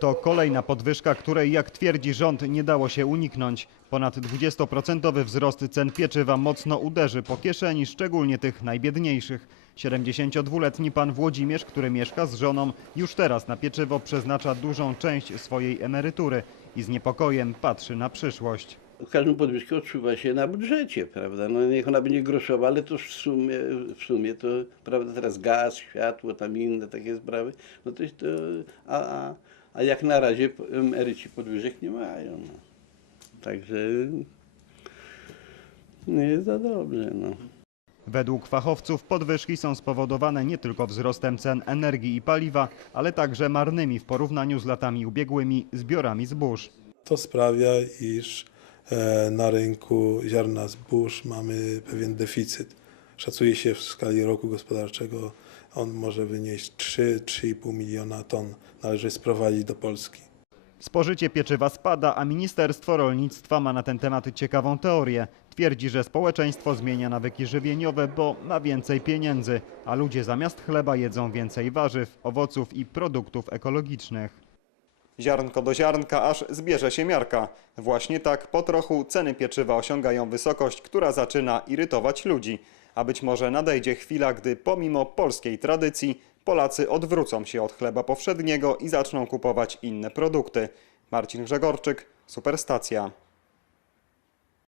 To kolejna podwyżka, której, jak twierdzi rząd, nie dało się uniknąć. Ponad 20% wzrost cen pieczywa mocno uderzy po kieszeni, szczególnie tych najbiedniejszych. 72-letni pan Włodzimierz, który mieszka z żoną, już teraz na pieczywo przeznacza dużą część swojej emerytury i z niepokojem patrzy na przyszłość. Każdą podwyżkę odczuwa się na budżecie, prawda? No niech ona będzie groszowa, ale to w sumie, w sumie to, prawda, teraz gaz, światło, tam inne takie sprawy, no to, jest to a, a, a jak na razie emeryci podwyżek nie mają, no. Także nie jest za dobrze, no. Według fachowców podwyżki są spowodowane nie tylko wzrostem cen energii i paliwa, ale także marnymi w porównaniu z latami ubiegłymi zbiorami zbóż. To sprawia, iż e, na rynku ziarna zbóż mamy pewien deficyt. Szacuje się w skali roku gospodarczego on może wynieść 3-3,5 miliona ton. Należy sprowadzić do Polski. Spożycie pieczywa spada, a Ministerstwo Rolnictwa ma na ten temat ciekawą teorię. Twierdzi, że społeczeństwo zmienia nawyki żywieniowe, bo ma więcej pieniędzy, a ludzie zamiast chleba jedzą więcej warzyw, owoców i produktów ekologicznych. Ziarnko do ziarnka, aż zbierze się miarka. Właśnie tak po trochu ceny pieczywa osiągają wysokość, która zaczyna irytować ludzi. A być może nadejdzie chwila, gdy pomimo polskiej tradycji Polacy odwrócą się od chleba powszedniego i zaczną kupować inne produkty. Marcin Grzegorczyk, Superstacja.